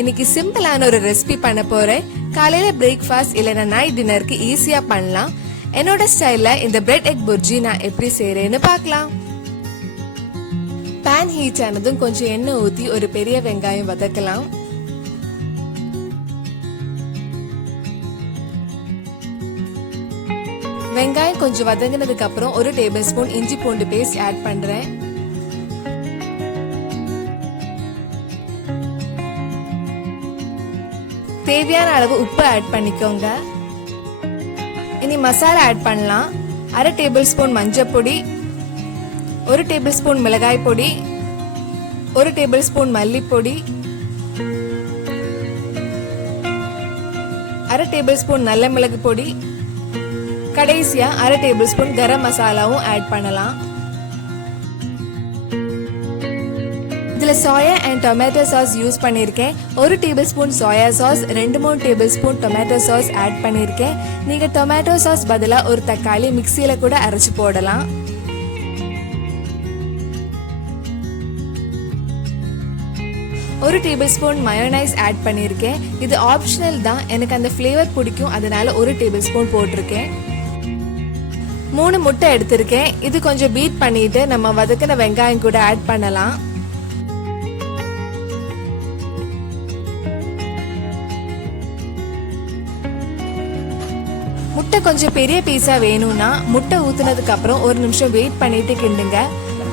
இன்னைக்கு சிம்பிளான ஒரு ரெசிபி பண்ண போறேன். காலையில பிரேக்ஃபாஸ்ட் இல்லைன்னா நைட் டின்னருக்கு ஈஸியா பண்ணலாம். என்னோட ஸ்டைல்ல இந்த பிரெட் எக் புர்ஜி நான் எப்படி செய்யறேன்னு பார்க்கலாம். பேன் ஹீட் ஆனதும் கொஞ்சம் எண்ணெய் ஊத்தி ஒரு பெரிய வெங்காயம் வதக்கலாம். வெங்காயம் கொஞ்சம் வதங்கினதுக்கு அப்புறம் 1 டேபிள் ஸ்பூன் இஞ்சி பூண்டு பேஸ்ட் ஆட் பண்றேன். தேவையான அளவு உப்பு ஆட் பண்ணிக்கோங்க. இனி மசாலா ஆட் பண்ணலாம். 1/2 டேபிள் ஸ்பூன் மஞ்சள் பொடி, 1 டேபிள் ஸ்பூன் மிளகாய் பொடி, 1 டேபிள் ஸ்பூன் மல்லிப்பொடி, 1/2 டேபிள் ஸ்பூன் நல்ல மிளகு பொடி, கடைசியா 1/2 டேபிள் ஸ்பூன் கரம் மசாலாவும் ஆட் பண்ணலாம். இதுல soya and tomato sauce use பண்ணிருக்கேன். 1 tablespoon soya sauce, 2-3 tablespoon tomato sauce add பண்ணிருக்கேன். நீங்க டொமேட்டோ சாஸ் பதிலா ஒரு தக்காளி மிக்சியில கூட அரைச்சு போடலாம். ஒரு டேபிள் ஸ்பூன் மயோனைஸ் ஆட் பண்ணிருக்கேன். இது ஆப்ஷனல் தான், எனக்கு அந்த ஃபிளேவர் பிடிக்கும், அதனால 1 டேபிள் ஸ்பூன் போட்டிருக்கேன். 3 முட்டை எடுத்திருக்கேன். இது கொஞ்சம் பீட் பண்ணிட்டு நம்ம வதக்கின வெங்காயம் கூட ஆட் பண்ணலாம். முட்டை கொஞ்சம் பெரிய பீஸா வேணும்னா முட்டை ஊத்துனதுக்கு அப்புறம் 1 நிமிஷம் வெயிட் பண்ணிட்டு கிண்டுங்க.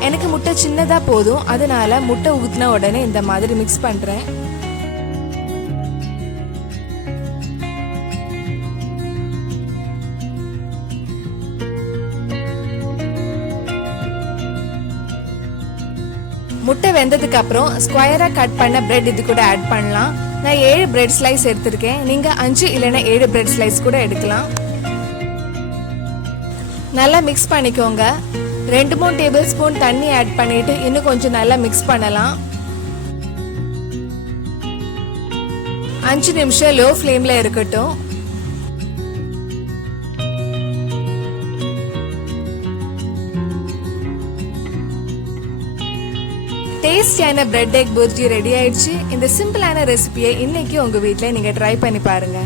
எனக்கு முட்டை சின்னதா போதும், அதனால முட்டை ஊத்துன உடனே இந்த மாதிரி மிக்ஸ் பண்றேன். முட்டை வெந்ததுக்கு அப்புறம் ஸ்கொயரா கட் பண்ண பிரெட் இது கூட ஆட் பண்ணலாம். நான் 7 பிரெட் ஸ்லைஸ் எடுத்திருக்கேன். நீங்க 5 இல்லைன்னா 7 பிரெட் ஸ்லைஸ் கூட எடுக்கலாம். நல்லா மிக்ஸ் பண்ணிக்கோங்க. 2-3 டேபிள் ஸ்பூன் தண்ணி ஆட் பண்ணிட்டு இன்னும் கொஞ்சம் நல்லா மிக்ஸ் பண்ணலாம். 5 நிமிஷம் லோ ஃப்ளேம்ல இருக்கட்டும். டேஸ்டியான பிரெட் எக் புர்ஜி ரெடி ஆயிடுச்சு. இந்த சிம்பிளான ரெசிபியை இன்னைக்கு உங்க வீட்ல நீங்க ட்ரை பண்ணி பாருங்க.